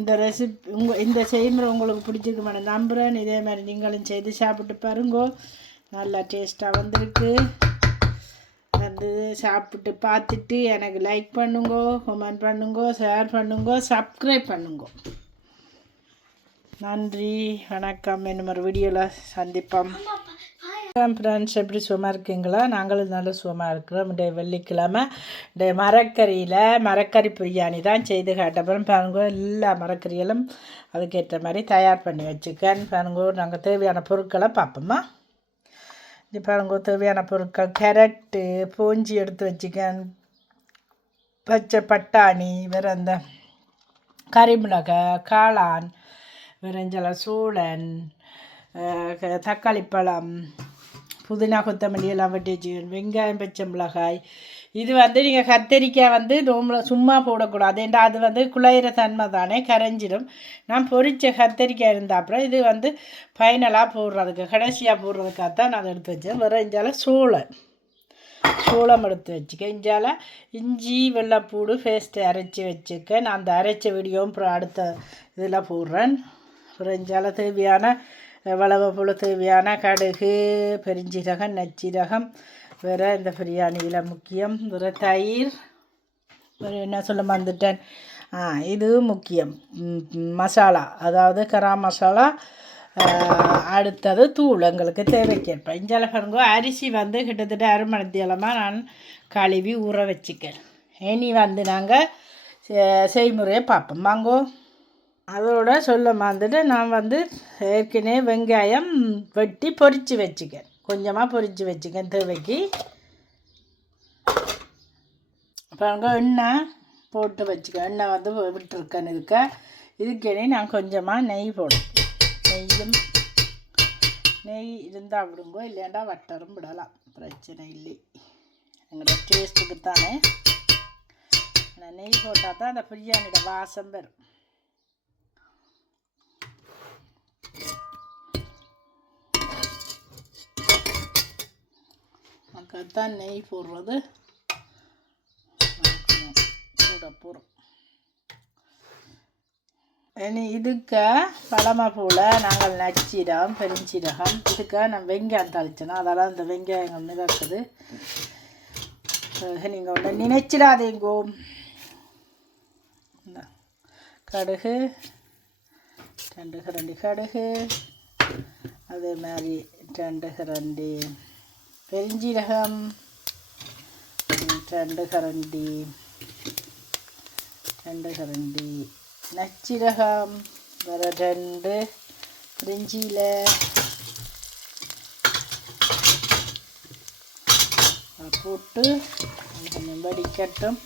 இந்த ரெசிபி உங்கள் இந்த செய்முறை உங்களுக்கு பிடிச்சிருக்கு மேடம் நம்புகிறேன் இதே மாதிரி நீங்களும் செய்து சாப்பிட்டு பாருங்கோ. நல்லா டேஸ்ட்டாக வந்திருக்கு. வந்து சாப்பிட்டு பார்த்துட்டு எனக்கு லைக் பண்ணுங்கோ கமெண்ட் பண்ணுங்கோ ஷேர் பண்ணுங்கோ சப்ஸ்கிரைப் பண்ணுங்கோ. நன்றி. வணக்கம். இன்னும் ஒரு வீடியோவில் சந்திப்போம். ஃப்ரெண்ட்ஸ் எப்படி சுகமாக இருக்கீங்களா? நாங்களும் நல்ல சுகமாக இருக்கிறோம். இன்றைய வெள்ளிக்கிழமை. இன்றைய மரக்கறியில் மரக்கறி பிரியாணி தான் செய்து காட்டப்பறம். பாருங்க எல்லா மரக்கறிகளும் அதுக்கேற்ற மாதிரி தயார் பண்ணி வச்சுக்கேன். பாருங்க நாங்கள் தேவையான பொருட்களை பார்ப்போமா? இது பாருங்க தேவையான பொருட்கள். கேரட்டு பூஞ்சி எடுத்து வச்சுக்கேன். பச்சை பட்டாணி வேறு அந்த கறிமிளகை காளான் விரைஞ்சலை சூழன் தக்காளி பழம் புதினா கொத்தமல்லி எல்லாம் வெட்டி வச்சுக்கணும். வெங்காயம் பச்சை மிளகாய். இது வந்து நீங்கள் கத்தரிக்காய் வந்து ரொம்ப சும்மா போடக்கூடாது. ஏன்டா அது வந்து குழையிற தன்மை தானே கரைஞ்சிடும். நான் பொரிச்ச கத்தரிக்காய் இருந்தாப்புறம் இது வந்து ஃபைனலாக போடுறதுக்கு கடைசியாக போடுறதுக்காக தான் நான் அதை எடுத்து வச்சேன். விரைஞ்சால சூளன் சோளம் எடுத்து வச்சுக்க. இஞ்சால இஞ்சி வெள்ளைப்பூடு பேஸ்ட்டு அரைச்சி வச்சுக்க. நான் அந்த அரைச்ச வீடியோவும் அப்புறம் அடுத்த இதில் போடுறேன். அப்புறம் இஞ்சால தேவையான வளவு புழு தேவையான கடுகு பெருஞ்சீரகம் நச்சீரகம். வேறு இந்த பிரியாணியில் முக்கியம். வேறு தயிர். வேறு என்ன சொல்ல வந்துட்டேன் ஆ இது முக்கியம். மசாலா. அதாவது கரா மசாலா அடுத்தது தூள் எங்களுக்கு தேவைக்கேற்ப. இஞ்சால பாருங்க அரிசி வந்து கிட்டத்தட்ட அரைமணத்தியலமாக நான் கழுவி ஊற வச்சுக்கேன் இனி வந்து நாங்கள் செய்முறையை பார்ப்போம். வாங்கோ. அதோட சொல்ல மறந்துட்டு நான் வந்து ஏற்கனவே வெங்காயம் வெட்டி பொரித்து வச்சுக்கேன். கொஞ்சமாக பொரித்து வச்சுக்கேன் தேவைக்கு. பாருங்க எண்ணெய் போட்டு வச்சுக்க எண்ணெய் வந்து விட்டுருக்கேன் இருக்க இதுக்கேனே நான் கொஞ்சமாக நெய் போடும் நெய்யும் நெய் இருந்தால் விடுங்கோ இல்லைண்டா வட்டரும் விடலாம். பிரச்சனை இல்லை. எங்களோட டேஸ்ட்டுக்கு தானே ஆனால் நெய் போட்டால் தான் அந்த பிரியாணியோட வாசம் வரும். தான் நெய் போடுறது. கூட போகிறோம் இனி இதுக்கு பழமை போல் நாங்கள் நச்சிடம் பெருஞ்சீரகம் இதுக்க நான் வெங்காயம் தளிச்சேனா அதெல்லாம் இந்த வெங்காயம் மிதக்குது நீங்கள் ஒன்று நினைச்சிடாதீங்கோ. கடுகு ரெண்டு கரண்டி கடுகு. அதே மாதிரி ரெண்டு கரண்டி பெருஞ்சீரகம் ம், ரெண்டு கரண்டி ரெண்டு கரண்டி நச்சீரகம் வேறு ரெண்டு பிரிஞ்சியில் போட்டு அது கொஞ்சம் வடிக்கட்டும்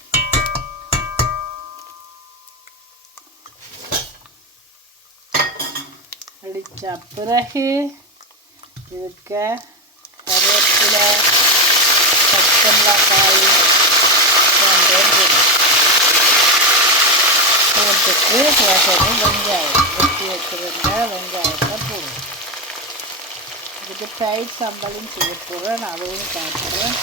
அடித்த பிறகு இதுக்கு கருவேப்பிலை பச்சை மிளகாய் வெங்காயம் போடுறோம் போட்டுட்டு பிறகு வெங்காயம். வெட்டி வச்சிருந்த வெங்காயத்தை போடுவோம் இதுக்கு தயிர் சம்பளும் செய்ய போகிறேன் நான் அதையும் காட்டுறேன்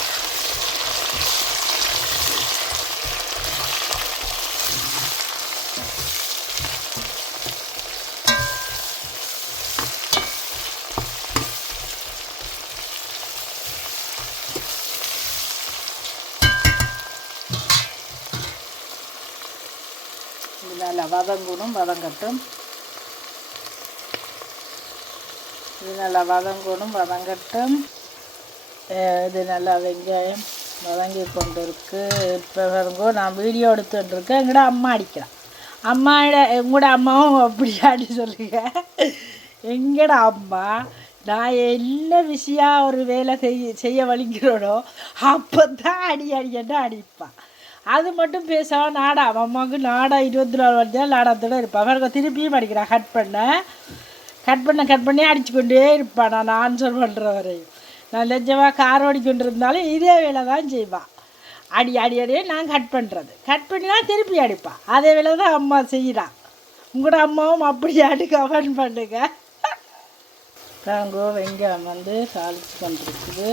இது நல்லா வதங்கணும் வதங்கட்டும். இது நல்லா வதங்கணும் வதங்கட்டும். இது நல்லா வெங்காயம் வதங்கி கொண்டு இருக்கு இப்போ பாருங்கோ நான் வீடியோ எடுத்துட்டுருக்கேன். எங்கூட அம்மா அடிக்கிறான். அம்மாட எங்கூட அம்மாவும் அப்படி அடி சொல்லுங்க. எங்கட அம்மா? நான் என்ன விஷயம் ஒரு வேலை செய்ய செய்ய வலிக்கிறோனோ அப்போ தான் அடி அடிக்கட்டு அடிப்பான் அது மட்டும் பேசாம நாடா அவன் அம்மாவுக்கு நாடா இருபத்தி நாலு வருஷம் நாடாத்தோட இருப்பான். அவருக்கு திருப்பியும் அடிக்கிறான் கட் பண்ண. கட் பண்ண கட் பண்ணி அடிச்சு கொண்டே இருப்பான். நான் ஆன்சர் பண்ணுற வரையும். நான் லெஜமாக கார் ஓடிக்கொண்டு இருந்தாலும் இதே வேலை தான் செய்வான். அடி அடி அடியே நான் கட் பண்ணுறது கட் பண்ணினா திருப்பி அடிப்பான். அதே வேலை தான் அம்மா செய்கிறான் உங்களோட அம்மாவும் அப்படி அடி கமெண்ட் பண்ணுங்க. நாங்கள் வெங்காயம் வந்து தாளிச்சு கொண்டிருக்குது.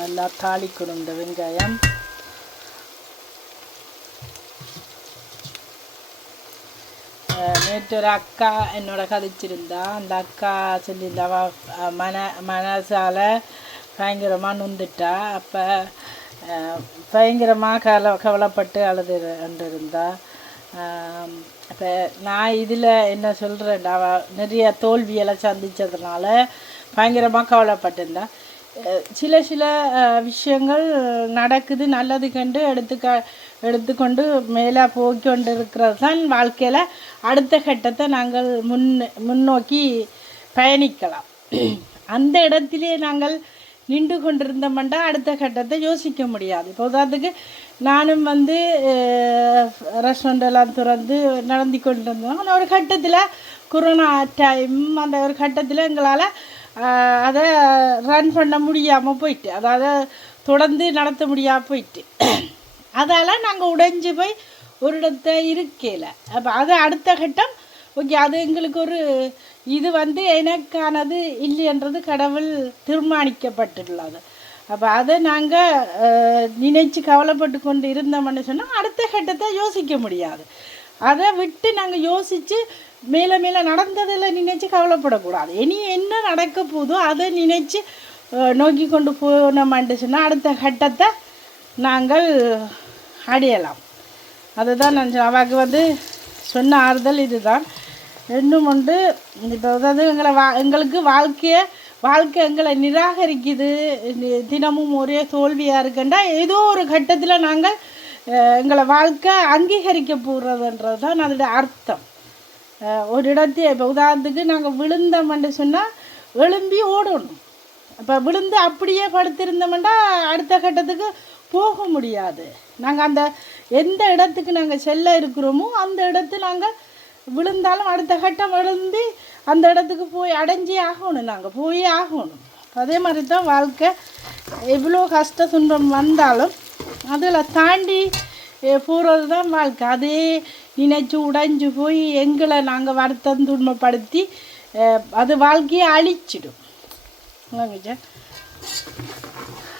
நல்லா தாளிக்கணும் இந்த வெங்காயம். நேற்று ஒரு அக்கா என்னோட கதைச்சிருந்தா. அந்த அக்கா சொல்லியிருந்தா மன மனசால் பயங்கரமாக நொந்துட்டா. அப்போ பயங்கரமாக கவலை கவலைப்பட்டு அழுது இருந்தா இப்போ நான் இதில் என்ன சொல்கிறேன்டா நிறைய தோல்வியெல்லாம் சந்தித்ததுனால பயங்கரமாக கவலைப்பட்டிருந்தேன் சில சில விஷயங்கள் நடக்குது நல்லது கண்டு எடுத்துக்க எடுத்துக்கொண்டு மேலே போய்க்கொண்டு இருக்கிறது தான் வாழ்க்கையில் அடுத்த கட்டத்தை நாங்கள் முன் முன்னோக்கி பயணிக்கலாம். அந்த இடத்திலே நாங்கள் நின்று கொண்டிருந்தோம்னா அடுத்த கட்டத்தை யோசிக்க முடியாது. இப்போ உதாரணத்துக்கு நானும் வந்து ரெஸ்டாரண்ட் எல்லாம் திறந்து நடந்து கொண்டிருந்தோம். ஆனால் ஒரு கட்டத்தில் கொரோனா டைம் அந்த ஒரு கட்டத்தில் எங்களால் அதை ரன் பண்ண முடியாமல் போயிட்டு அதாவது தொடர்ந்து நடத்த முடியாமல் போயிட்டு. அதால் நாங்கள் உடைஞ்சு போய் ஒரு இடத்த இருக்கையில் அப்போ அது அடுத்த கட்டம் ஓகே அது எங்களுக்கு ஒரு இது வந்து எனக்கானது இல்லைன்றது கடவுள் தீர்மானிக்கப்பட்டுள்ளது. அப்போ அதை நாங்கள் நினைச்சு கவலைப்பட்டு கொண்டு இருந்தோம்னு சொன்னால் அடுத்த கட்டத்தை யோசிக்க முடியாது. அதை விட்டு நாங்கள் யோசித்து மேலே மேலே நடந்ததில் நினைச்சு கவலைப்படக்கூடாது. இனி என்ன நடக்க போதோ அதை நினைச்சு நோக்கி கொண்டு போனோம்னு சொன்னால் அடுத்த கட்டத்தை நாங்கள் அடையலாம். அதுதான் நான் அவாக்கு வந்து சொன்ன ஆறுதல் இதுதான். இன்னும் ஒன்று இப்போ அதாவது எங்களை வா எங்களுக்கு வாழ்க்கையை வாழ்க்கை எங்களை நிராகரிக்குது. தினமும் ஒரே தோல்வியாக இருக்குண்டா. ஏதோ ஒரு கட்டத்தில் நாங்கள் எங்களை வாழ்க்கை அங்கீகரிக்க போகிறதுன்றது தான் அதோட அர்த்தம். ஒரு இடத்தை இப்போ உதாரணத்துக்கு நாங்கள் விழுந்தோம்னு சொன்னால் எழும்பி ஓடணும். இப்போ விழுந்து அப்படியே படுத்திருந்தோம்னா அடுத்த கட்டத்துக்கு போக முடியாது. நாங்கள் அந்த எந்த இடத்துக்கு நாங்கள் செல்ல இருக்கிறோமோ அந்த இடத்துல நாங்கள் விழுந்தாலும் அடுத்த கட்டம் விழுந்து அந்த இடத்துக்கு போய் அடைஞ்சே ஆகணும் நாங்கள் போயே ஆகணும். அதே மாதிரி தான் வாழ்க்கை. எவ்வளோ கஷ்ட துன்பம் வந்தாலும் அதில் தாண்டி போகிறது தான் வாழ்க்கை. அதே நினைச்சு உடைஞ்சு போய் எங்களை நாங்கள் வருத்தம் துன்பப்படுத்தி அது வாழ்க்கையை அழிச்சிடும்.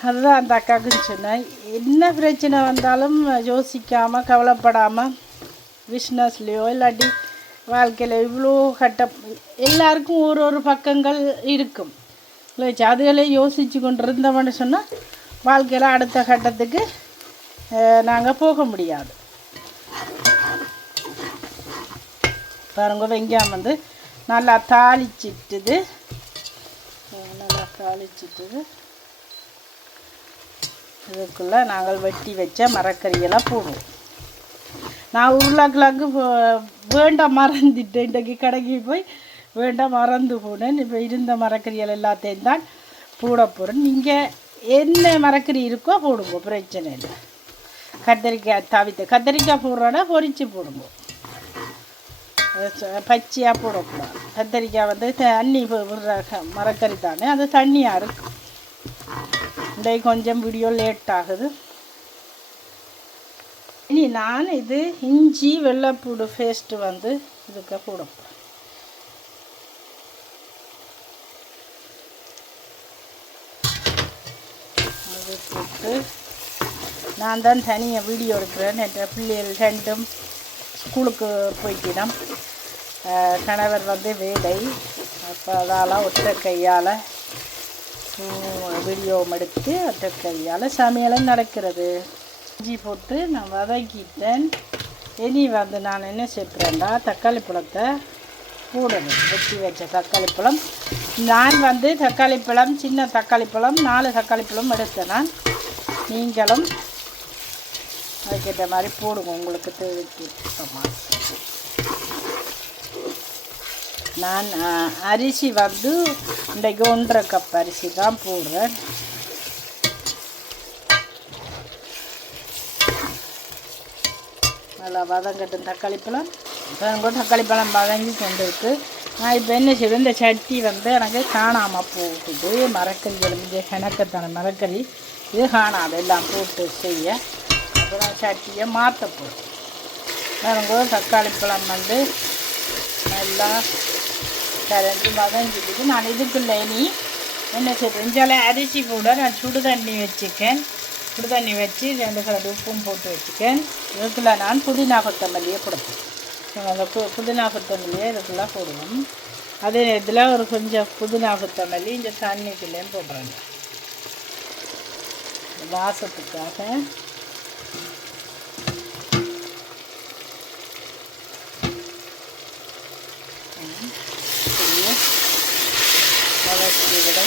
அதுதான் அந்த அக்காவுக்குன்னு சொன்னேன். என்ன பிரச்சனை வந்தாலும் யோசிக்காமல் கவலைப்படாமல் பிஸ்னஸ்லேயோ இல்லாட்டி வாழ்க்கையில் இவ்வளோ கட்டம் எல்லாருக்கும் ஒரு ஒரு பக்கங்கள் இருக்கும். இல்லை அதுகளே யோசித்து கொண்டு இருந்தோம்னு சொன்னால் வாழ்க்கையில் அடுத்த கட்டத்துக்கு நாங்கள் போக முடியாது. பாருங்க வெங்காயம் வந்து நல்லா தாளிச்சிட்டுது. நல்லா தாளிச்சிட்டுது. இதுக்குள்ளே நாங்கள் வெட்டி வச்ச மரக்கறியெல்லாம் போடுவோம். நான் உருளைக்கிழங்கு போ- வேண்டாம் மறந்துட்டேன். இன்றைக்கு கடைக்கு போய் வேண்டாம் மறந்து போனேன். இப்போ இருந்த மரக்கறிகள் எல்லாத்தையும் தான் போட போகிறேன் நீங்கள் என்ன மரக்கறி இருக்கோ போடுங்க பிரச்சனை இல்லை. கத்திரிக்காய் தவித்த கத்திரிக்காய் போடுறோன்னா பொறிச்சு போடுங்க. பச்சையாக போடக்கூடாது கத்திரிக்காய் வந்து தண்ணி விடுற க- மரக்கறி தானே அது தண்ணியாக இருக்கு. இன்றைக்கு கொஞ்சம் வீடியோ லேட் ஆகுது. இனி நான் இது இஞ்சி வெள்ளைப்பூடு பேஸ்ட்டு வந்து இதுக்கு போட அது போட்டு நான் தான் தனியாக வீடியோ எடுக்கிறேன். என் பிள்ளைகள் ரெண்டும் ஸ்கூலுக்கு போய்க்கிடம் கணவர் வந்து வேலை. அப்போ அதால் ஒற்றை கையால் வீடியோ எடுத்து ஒற்றை கையால் சமையலும் நடக்கிறது. இஞ்சி போட்டு நான் வதக்கிட்டேன். இனி வந்து நான் என்ன சேர்க்குறேன்டா தக்காளி பழத்தை போடணும். வெட்டி வச்ச தக்காளி பழம். நான் வந்து தக்காளி பழம் சின்ன தக்காளி பழம் நாலு தக்காளி பழம் எடுத்தேன் நான் நீங்களும் அதுக்கேற்ற மாதிரி போடுங்க. உங்களுக்கு தேவைக்கு நான் அரிசி வந்து இன்றைக்கு ஒன்றரை கப் அரிசி தான் போடுறேன். நல்லா வதங்கட்டும். தக்காளி பழம் இப்போ தக்காளி பழம் வதங்கி கொண்டு இருக்கு. நான் இப்போ என்ன செய்வேன் இந்த சட்டி வந்து எனக்கு காணாமல் போகுது. மரக்கறி எலுமிஞ்ச கிணக்கத்தான மரக்கறி. இது காணாது எல்லாம் போட்டு செய்ய. அப்புறம் சட்டியை மாற்ற போகும் பாருங்க தக்காளி பழம் வந்து நல்லா கரைஞ்சி இருக்குது. நான் இதுக்குள்ளே இனி என்ன செய்வேன் சில அரிசி கூட நான் சுடு தண்ணி வச்சுக்கேன். சுடு தண்ணி வச்சு ரெண்டு கலர் உப்பும் போட்டு வச்சுக்கேன். இதுக்குள்ள நான் புதினா கொத்தமல்லியை கொடுப்பேன் அந்த பு புதினா கொத்தமல்லியே இதுக்குள்ளே போடுவோம் அதே நேரத்தில் ஒரு கொஞ்சம் புதினா கொத்தமல்லி இந்த தண்ணிக்குள்ளேயும் போடுறாங்க வாசத்துக்காக அப்படியே வதக்கி விட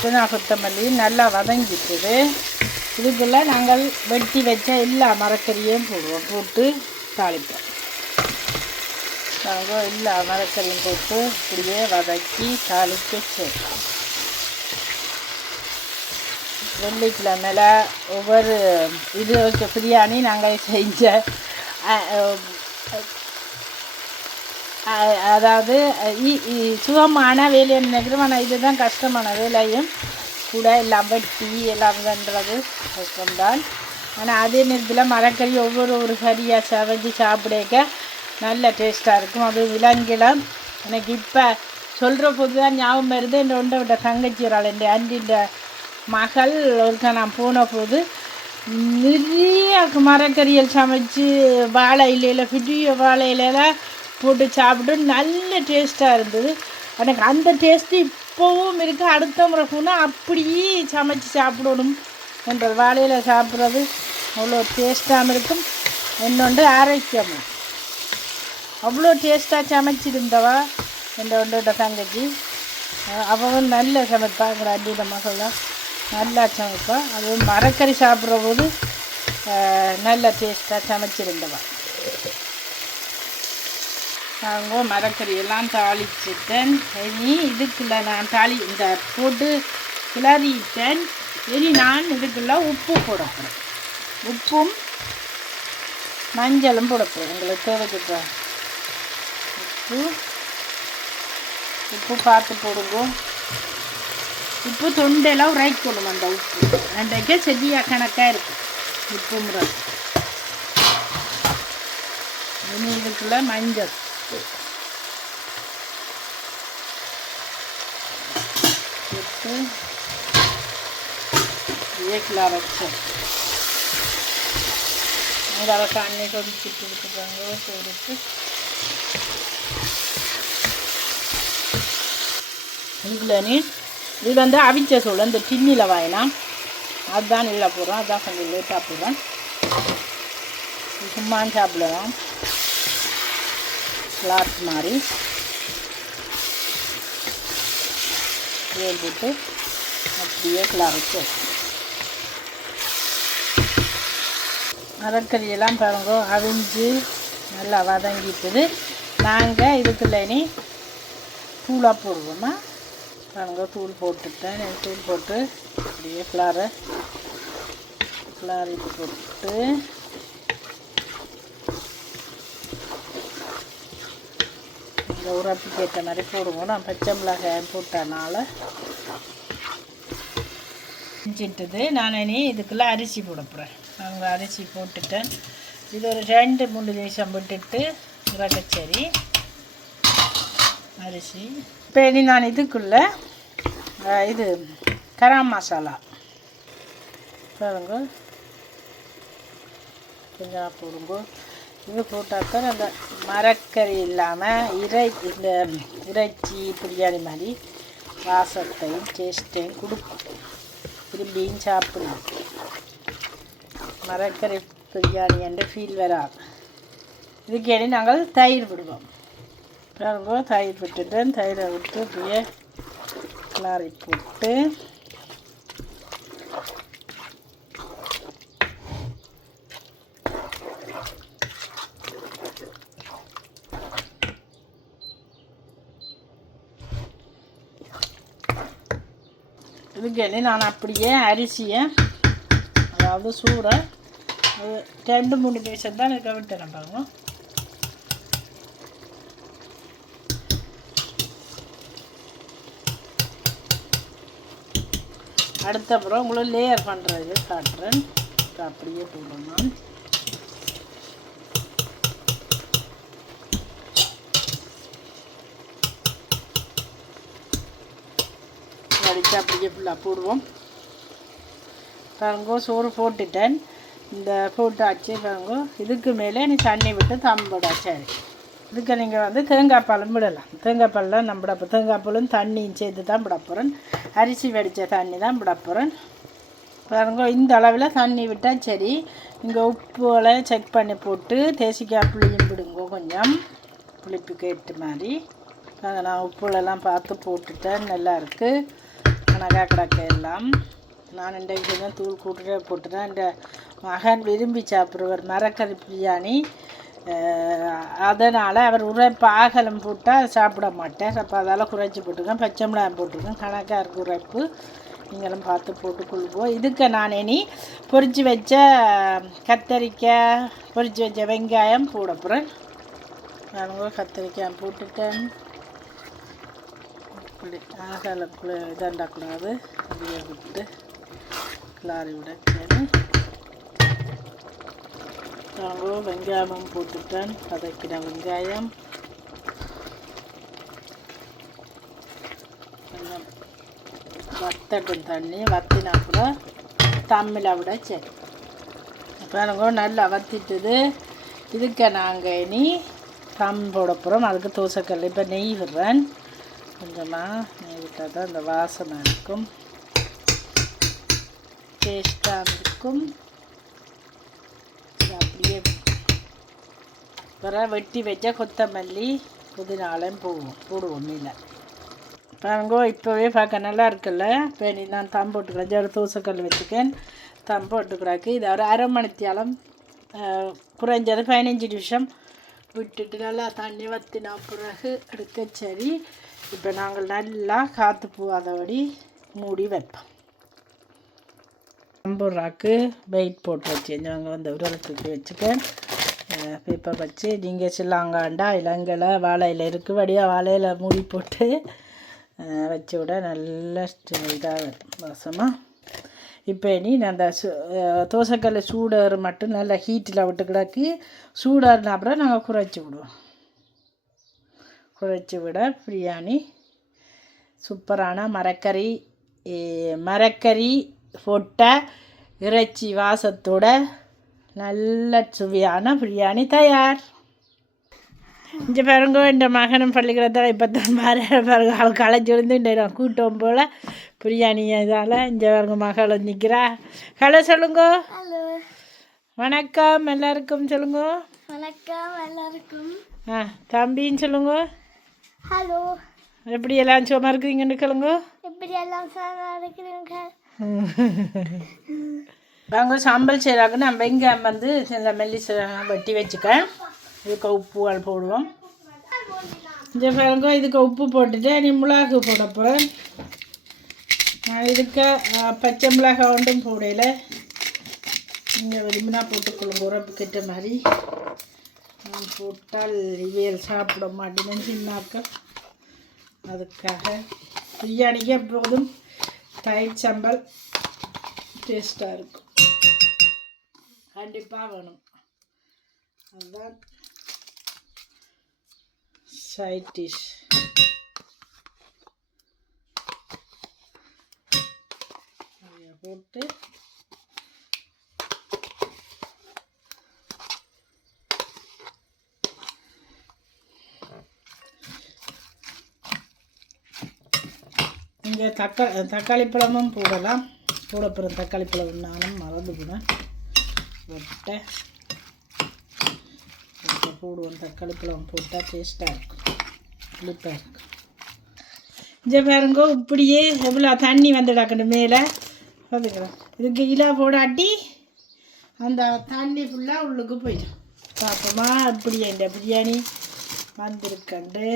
புதினா கொத்தமல்லி நல்லா வதங்கிட்டுது. இதுக்குள்ள நாங்கள் வெட்டி வச்ச எல்லா மரக்கறியும் போடுவோம் போட்டு தாளிப்போம். நாங்கள் எல்லா மரக்கறியும் போட்டு இப்படியே வதக்கி தாளித்து சேர்ப்போம் வெள்ளிக்கிழமையில ஒவ்வொரு இது வச்ச பிரியாணி நாங்கள் செஞ்ச அதாவது இ- இ- சுகமான வேலையை நினைக்கிறோம் ஆனால் இதுதான் கஷ்டமான வேலையும் கூட எல்லாம் டீ எல்லாம் பண்ணுறது கஷ்டம்தான். ஆனால் அதே நேரத்தில் மரக்கறி ஒவ்வொரு ஒரு கறியாக செவஞ்சு சாப்பிடக்க நல்ல டேஸ்ட்டாக இருக்கும். அது விலங்கிலம் எனக்கு இப்போ சொல்கிற போது தான் ஞாபகம் வருது. என் ஒன்றை விட்ட தங்கச்சி ஒரு ஆள் என் ஆண்டின்ற மகள் ஒருக்க நான் போன போது நிறைய மரக்கறிகள் சமைச்சு வாழை இலையில் பிடிய வாழை இலையெல்லாம் போட்டு சாப்பிட்டு நல்ல டேஸ்ட்டாக இருந்தது. எனக்கு அந்த டேஸ்ட்டு இப்போவும் இருக்குது அடுத்த முறை போனால் அப்படியே சமைச்சு சாப்பிடணும் என்ற வாழையில் சாப்பிட்றது அவ்வளோ டேஸ்ட்டாகவும் இருக்கும். இன்னொன்று ஆரோக்கியமாக அவ்வளோ டேஸ்ட்டாக சமைச்சிருந்தவா என்ற ஒன்றோட தங்கச்சி. அவன் நல்ல சமைப்பா எங்கள் மகள்லாம் நல்லா சமைப்பேன் அதுவும் மரக்கறி சாப்பிட்ற போது நல்ல டேஸ்ட்டாக சமைச்சிருந்தவா. நாங்கள் மரக்கறி எல்லாம் தாளிச்சிட்டேன். இனி இதுக்குள்ள நான் தாளி இந்த போட்டு கிளறிட்டேன். இனி நான் இதுக்குள்ள உப்பு போட போகிறேன் உப்பும் மஞ்சளும் போட போகிறேன் உங்களுக்கு தேவைக்கிட்ட உப்பு. உப்பு பார்த்து போடுங்க. உப்பு தொண்டையெல்லாம் உரைக்கணும் அந்த உப்பு. அன்றைக்கே செடியாக கணக்காக இருக்கும் உப்பு முறை. இனி இதுக்குள்ள மஞ்சள். போட்டு ஏக்கில் வச்சோம் அங்கே தண்ணி கொதிச்சுட்டு இருக்குறாங்க சோறுக்கு இதுக்குள்ள நீ இது வந்து அவிச்ச சோளம் இந்த டின்னில் வாங்கினா அதுதான் இல்லை போடுறோம். அதுதான் கொஞ்சம் லேட்டாக போடுறேன் சும்மா சாப்பிடலாம். ஸ்லாட் மாதிரி. வேல் போட்டு அப்படியே கிளறிச்சு மரக்கறியெல்லாம் பாருங்க அவிஞ்சு நல்லா வதங்கிட்டுது. நாங்கள் இதுக்குள்ள இனி தூளாக போடுவோமா? பாருங்க தூள் போட்டுட்டேன். தூள் போட்டு அப்படியே ஃப்ளாரை ஃப்ளார் இது போட்டு இந்த உரப்புக்கு ஏற்ற மாதிரி போடுவோம். நான் பச்சை மிளகாய் போட்டனால செஞ்சிட்டது நான் இனி இதுக்குள்ளே அரிசி போட போகிறேன் நாங்கள் அரிசி போட்டுட்டேன். இது ஒரு ரெண்டு மூணு நிமிஷம் விட்டுட்டு இறக்கச்சேரி. அரிசி. இப்போ இனி நான் இதுக்குள்ளே இது கரம் மசாலா. பாருங்க. கொஞ்சம் போடுங்க. இது போட்டாக்கா அந்த மரக்கறி இல்லாமல் இறை இந்த இறைச்சி பிரியாணி மாதிரி வாசத்தையும் டேஸ்ட்டையும் கொடுக்கும். திரும்பியும் சாப்பிடலாம். மரக்கறி பிரியாணி என்ற ஃபீல் வராது. இதுக்கேடி நாங்கள் தயிர் விடுவோம். பாருங்க தயிர் விட்டுட்டு தயிரை விட்டு அப்படியே கிளாரி போட்டு. இதுக்கு நான் அப்படியே அரிசியை அதாவது சூடை ரெண்டு மூணு நிமிஷம் தான் இருக்க விட்டுறேன் பாருங்க. அடுத்த அப்புறம் உங்களை லேயர் பண்ணுறது காட்டுறேன். அப்படியே போடணும். வடித்து அப்படியே ஃபுல்லாக போடுவோம். பாருங்கோ சோறு போட்டுட்டேன். இந்த போட்டாச்சு பாருங்கோ. இதுக்கு மேலே நீ தண்ணி விட்டு தம்பிடா சரி. இதுக்கு நீங்கள் வந்து தேங்காய் பாலும் விடலாம். தேங்காய் பாலில் நம்ம விட தேங்காய் பாலும் தண்ணியும் சேர்த்து தான் விட போகிறேன் அரிசி வடித்த தண்ணி தான் விட போகிறேன் பாருங்க இந்த அளவில் தண்ணி விட்டால் சரி. இங்கே உப்புகளை செக் பண்ணி போட்டு தேசிக்காய் புளியும் விடுங்க கொஞ்சம். புளிப்புக்கு ஏற்ற மாதிரி. அதை நான் உப்புலெல்லாம் பார்த்து போட்டுட்டேன். நல்லா இருக்குது கணக்காக கிடக்க எல்லாம். நான் இன்றைக்கு கொஞ்சம் தூள் கூட்டுட்டு போட்டுட்டேன் இந்த மகன் விரும்பி சாப்பிடுவார். மரக்கறி பிரியாணி. அதனால் அவர் உரைப்பு ஆகலம் போட்டால் சாப்பிட மாட்டேன் அப்போ அதால் குறைச்சி போட்டுருக்கேன். பச்சை மிளகாய் போட்டிருக்கேன். கணக்காக இருக்கு உரைப்பு நீங்களும் பார்த்து போட்டுக்கொள்வோம். இதுக்கு நான் இனி பொரித்து வச்ச கத்தரிக்காய் பொரித்து வச்ச வெங்காயம் போட போகிறேன் நான் கத்தரிக்காய் போட்டுட்டேன். இப்படி ஆகலக்குள்ள இதாண்டக்கூடாது அப்படியே விட்டு கிளாரி விட நாங்கள் வெங்காயமும் போட்டுட்டேன். வதக்கின வெங்காயம். வத்தட்டும் தண்ணி. வத்தினா கூட தம்மில் விட சரி. பாருங்க நல்லா வத்திட்டது. இதுக்கு நாங்கள் இனி தம் போட போகிறோம் அதுக்கு தோசைக்கல் இப்போ நெய் விடுறேன். கொஞ்சமாக நெய் விட்டால் தான் இந்த வாசனை இருக்கும். டேஸ்ட்டாக இருக்கும் இது அப்படியே அப்புறம் வெட்டி வச்ச கொத்தமல்லி புதினாலையும் போடுவோம் போடுவோம் மீனை பாருங்கோ இப்போவே பார்க்க நல்லா இருக்குல்ல இப்போ நீ நான் தம் போட்டுக்கிறேன் ஜோட தூசக்கல் வச்சுக்கேன் தம் போட்டுக்கிறாக்கு இது ஒரு அரை மணித்தியாலம் குறைஞ்சது பதினஞ்சு நிமிஷம் விட்டுட்டு நல்லா தண்ணி வற்றினா பிறகு எடுக்க சரி இப்போ நாங்கள் நல்லா காற்று போகாதபடி மூடி வைப்போம் நம்பூராக்கு வெயிட் போட்டு வச்சு நாங்கள் வந்து உரத்துக்கு வச்சுக்கேன் பேப்பர் வச்சு நீங்கள் சில்லாங்காண்டா இலங்கலை வாழையில் இருக்குது வடியாக வாழையில் மூடி போட்டு வச்சு விட நல்ல இதாக வாசமாக இப்போ இனி நான் அந்த சு தோசைக்கல்ல சூடாறு மட்டும் நல்லா ஹீட்டில் விட்டு கிடக்கி சூடாறுனா அப்புறம் நாங்கள் குறைச்சி விடுவோம். குறைச்சி விட பிரியாணி சூப்பரான மரக்கறி மரக்கறி பொட்டை இறைச்சி வாசத்தோட நல்ல சுவையான பிரியாணி தயார். இங்கே பாருங்க இந்த மகனும் பள்ளிக்கூடத்தில் இப்போ தான் மாற பாருங்க அவள் களைச்சி விழுந்து இந்த கூட்டம் போல் பிரியாணி இதால். இங்கே பாருங்க மகள் நிற்கிறா ஹலோ சொல்லுங்க. வணக்கம் எல்லாருக்கும் சொல்லுங்க. வணக்கம் எல்லாருக்கும். ஆ தம்பின்னு சொல்லுங்க. ஹலோ எப்படி எல்லாம் சும்மா இருக்கிறீங்கன்னு சொல்லுங்க. எப்படி எல்லாம் சாரா இருக்கிறீங்க வாங்க சாம்பல் செய்கிறாங்க நம்ம இங்கே வந்து சில மெல்லிச வெட்டி வச்சுக்கேன் இதுக்கு உப்புகள் போடுவோம். இந்த பிறகு இதுக்கு உப்பு போட்டுட்டு நீ மிளகு போட போகிறேன் நான் இதுக்கு பச்சை மிளகாய் ஒன்றும் போடையில் நீங்கள் விரும்பினா போட்டுக்கொள்ளுங்க கிட்ட மாதிரி. நான் போட்டால் இவையல் சாப்பிட மாட்டேன்னு சின்னாக்க அதுக்காக பிரியாணிக்கு எப்போதும் தயிர் சம்பல் டேஸ்ட்டாக இருக்கும். கண்டிப்பாக வேணும். அதுதான் சைட் டிஷ் போட்டு இங்கே தக்கா தக்காளி பழமும் போடலாம். போட போகிற தக்காளி பழம் நானும் மறந்து போனேன் வெட்டை இப்போ போடுவோம். தக்காளி பழம் போட்டால் டேஸ்ட்டாக இருக்கும். புளிப்பாக இருக்கும். இங்கே பாருங்க இப்படியே எவ்வளோ தண்ணி வந்துடாக்கணும் மேலே. பார்த்துக்கிறோம் இதுக்கு இலா போடாட்டி அந்த தண்ணி ஃபுல்லாக உள்ளுக்கு போயிடும். பார்ப்போமா அப்படியே இந்த பிரியாணி வந்திருக்கண்டு?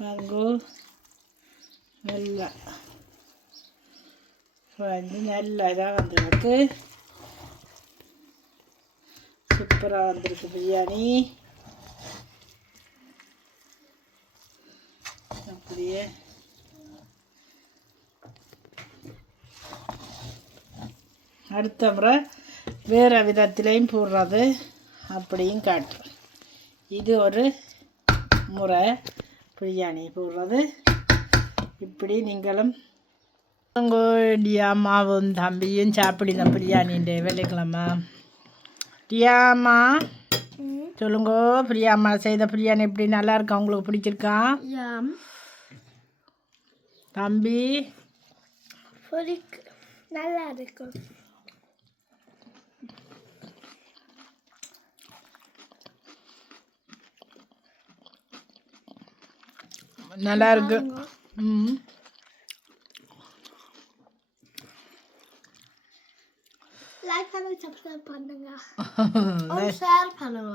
பாருங்கோ நல்லா வந்து நல்லா இதாக வந்திருக்கு சூப்பராக வந்திருக்கு பிரியாணி. அப்படியே. அடுத்த முறை வேறு விதத்திலையும் போடுறது. அப்படியும் காட்டுறேன் இது ஒரு முறை பிரியாணி போடுறது. இப்படி நீங்களும் உங்களுடைய அம்மாவும் தம்பியும் சாப்பிடுங்க பிரியாணின்ற வெள்ளிக்கிழமை பிரியாம்மா சொல்லுங்க பிரியாம்மா செய்த பிரியாணி எப்படி நல்லா இருக்கா உங்களுக்கு பிடிச்சிருக்கா தம்பி நல்லா இருக்கும் நல்லா இருக்கு ம் லைக் பண்ணி சப்ஸ்கிரைப் பண்ணுங்க. ஷேர் பண்ணுங்க.